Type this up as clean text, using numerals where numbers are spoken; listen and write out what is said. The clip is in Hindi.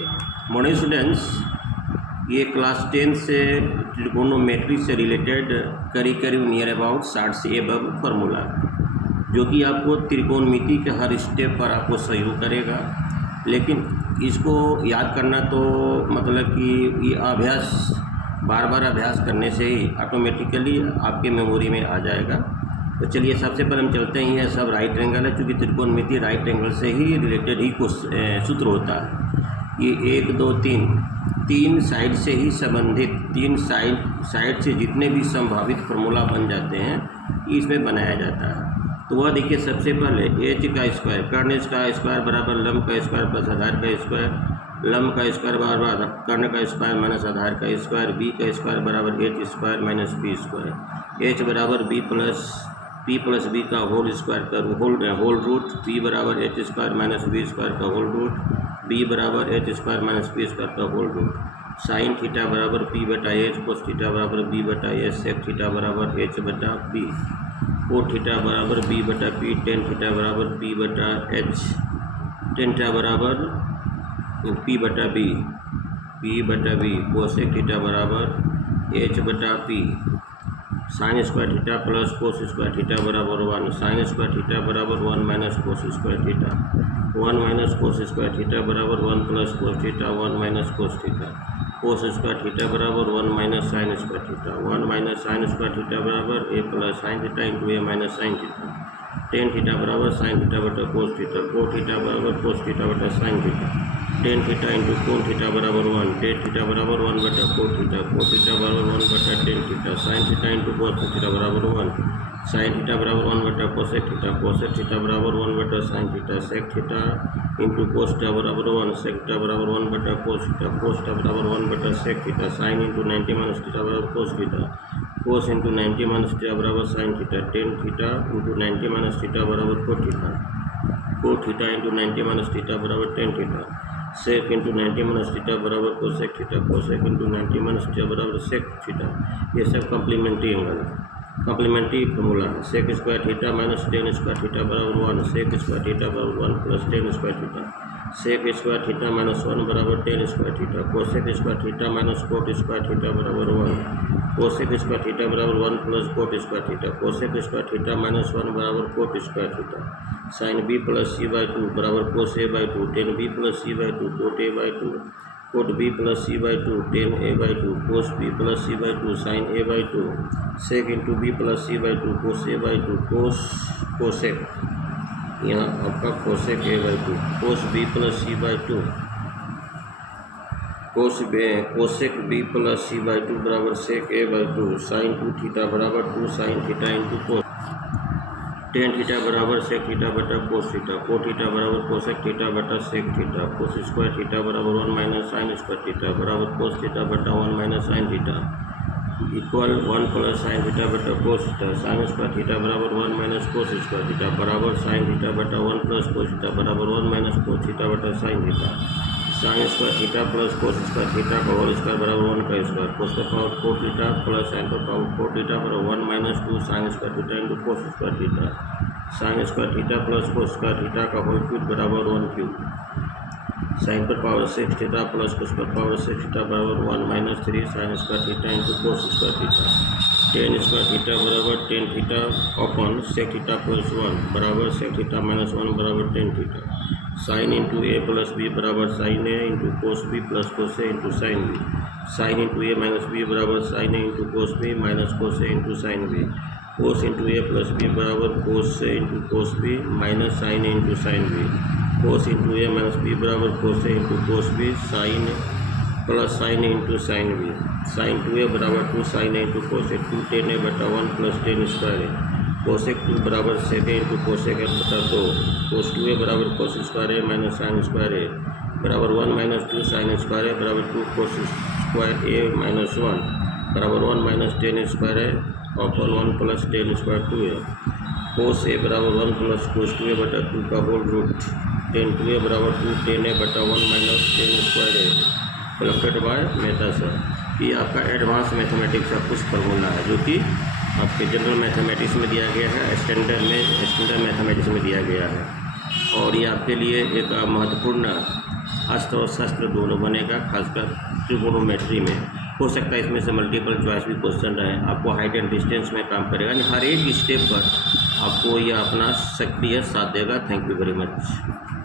मॉर्निंग स्टूडेंट्स, ये क्लास 10 से ट्रिगोनोमेट्री से रिलेटेड करीब नियर अबाउट 60 से एबव फार्मूला जो कि आपको त्रिकोणमिति के हर स्टेप पर आपको सहयोग करेगा। लेकिन इसको याद करना तो मतलब कि ये अभ्यास बार बार अभ्यास करने से ही ऑटोमेटिकली आपके मेमोरी में आ जाएगा। तो चलिए सबसे पहले हम चलते हैं। ये सब राइट एंगल है, चूँकि त्रिकोणमिति राइट एंगल से ही रिलेटेड ही सूत्र होता है। ये 1 2 3 साइड से ही संबंधित, तीन साइड से जितने भी संभावित फार्मूला बन जाते हैं इसमें बनाया जाता है। तो वह देखिए, सबसे पहले एच का स्क्वायर, कर्ण का स्क्वायर बराबर लंब का स्क्वायर प्लस आधार का स्क्वायर, लंब का स्क्वायर बराबर कर्ण का स्क्वायर माइनस आधार का स्क्वायर, बी का स्क्वायर बराबर H square minus B square, H बराबर बी प्लस बी का होल स्क्वायर का होल रूट, बी बराबर H square minus B square का होल रूट, बी बराबर H square minus B square का होल रूट, साइन थीटा बराबर पी बटा एच, कोस थीटा बराबर बी बटा एच, सेक थीटा बराबर एच बटा बी, को थीटा बराबर बी बटा पी, टेन थीटा बराबर बी बटा एच, टेन थीटा बराबर पी बटा बी, कोसेक थीटा बराबर एच बटा P, sign square theta plus cos square theta बराबर 1, साइन स्क्वायर थीटा बराबर 1 minus cos square theta, 1 minus cos square theta बराबर 1 plus cos theta 1 minus cos theta, cos square theta बराबर 1 minus sign square theta, 1 minus sign square theta बराबर ए plus sine theta into A minus sine theta, tan theta बराबर साइन थीटा बटा कोस थीटा, को थीटा बराबर कोस थीटा बटा sine theta, tan theta into cot theta बराबर 1, टेन थीटा बराबर 1 बटा को थीटा बराबर 1 बटा ten theta, sign theta into cos theta बराबर 1, साइन थीटा बराबर 1 बटा कोसेक थीटा बराबर 1 बटा sine theta, sec theta into cos theta बराबर 1, सेक थीटा बराबर 1 बटा कोस थीटा बराबर 1 बटा sec theta, sine into 90 minus theta बराबर cos theta, cos into 90 minus theta बराबर sine theta, tan theta into 90 minus theta बराबर cot theta into 90 minus theta बराबर tan theta, sec into 90 minus theta बराबर कोसेक इंटू 90 माइनस थीटा बराबर सेक थीटा। ये सब कॉम्प्लीमेंट्री फार्मूला है। Sec square theta minus tan square theta बराबर 1, सेक स्क्वायर थीटा बराबर 1 plus tan square theta, sec square theta minus 1 बराबर tan square theta, cosec square theta minus cot square theta बराबर 1, कोसेक स्क्वायर थीटा बराबर 1 plus cot square theta, cosec square theta minus 1 बराबर cot square theta, sine B plus C by 2 बराबर cos A by 2, tan B plus C by 2 cot A by 2, cot B plus C by 2 tan A by 2, cos B plus C by 2 sine A by 2, sec into B plus C by 2 cos A by 2, cosec यहाँ आपका cosec A by 2, cos B plus C by 2, cosec B plus C by 2 बराबर sec A by 2, sine 2 theta बराबर 2 sine theta into cos, tan theta बराबर सेक थीटा बटा कोस थीटा, को थीटा बराबर कोसेक थीटा बटा sec theta, cos square theta बराबर 1 माइनस साइन स्क्वायर थीटा बराबर कोस थीटा बटा 1 minus sine theta equal 1 plus sine theta बटा cos theta, sine square theta बराबर 1 माइनस कोस स्क्वायर थीटा बराबर साइन थीटा बटा 1 प्लस कोस थीटा बराबर 1 माइनस कोस थीटा बटा sine theta, sine square theta plus cos square theta का होल स्क्वायर बराबर 1 का स्क्वायर, कोस का पावर को थीटा प्लस साइन का पावर को थीटा बराबर 1 minus 2 sign square theta into cos square theta, sine square theta plus cos square theta का होल क्यूब बराबर 1 क्यूब, साइन पर पावर 6 थीटा प्लस कोस पर पावर 6 थीटा बराबर 1 minus 3 sine square theta into cos square theta, tan square theta बराबर tan theta upon sec theta plus 1 बराबर सेक थीटा माइनस 1 बराबर tan theta, sine into A plus B बराबर sine A into cos B plus cos A into sine B, sine into A minus B बराबर sine A into cos B minus cos A into sine B, cos into A plus B बराबर cos A into cos B minus sine A into sine B, cos into A minus B बराबर cos A into cos B sine plus sine A into sine B, sine 2 A बराबर 2 sine A into cos A, 2 tan ए बटा 1 प्लस टेन स्क्वायर ए, कोसेक 2 बराबर सेक ए इंटू कोसेक ए बटा 2, कोस 2 ए बराबर कोस स्क्वायर ए माइनस साइन स्क्वायर ए बराबर 1 माइनस 2 साइन स्क्वायर ए बराबर 2 कोस स्क्वायर ए माइनस 1 बराबर 1 माइनस टेन स्क्वायर ए अपॉन 1 प्लस टेन स्क्वायर 2 ए, कोस ए बराबर 1 प्लस कोस 2 ए बटा 2 का होल रूट, टेन 2 ए बराबर 2 टेन ए बटा 1 minus tan square A plus by Meta sir. ये आपका एडवांस मैथमेटिक्स का कुछ फार्मूला है जो कि आपके जनरल मैथमेटिक्स में दिया गया है, स्टैंडर्ड मैथमेटिक्स में दिया गया है। और ये आपके लिए एक महत्वपूर्ण अर्थशास्त्र दोनों बनेगा, खासकर ट्रिगोनोमेट्री में। हो सकता है इसमें से मल्टीपल चॉइस भी क्वेश्चन रहे। आपको हाइट एंड डिस्टेंस में काम करेगा, यानी हर एक स्टेप पर आपको यह अपना सक्रिय साथ देगा। Thank you very much.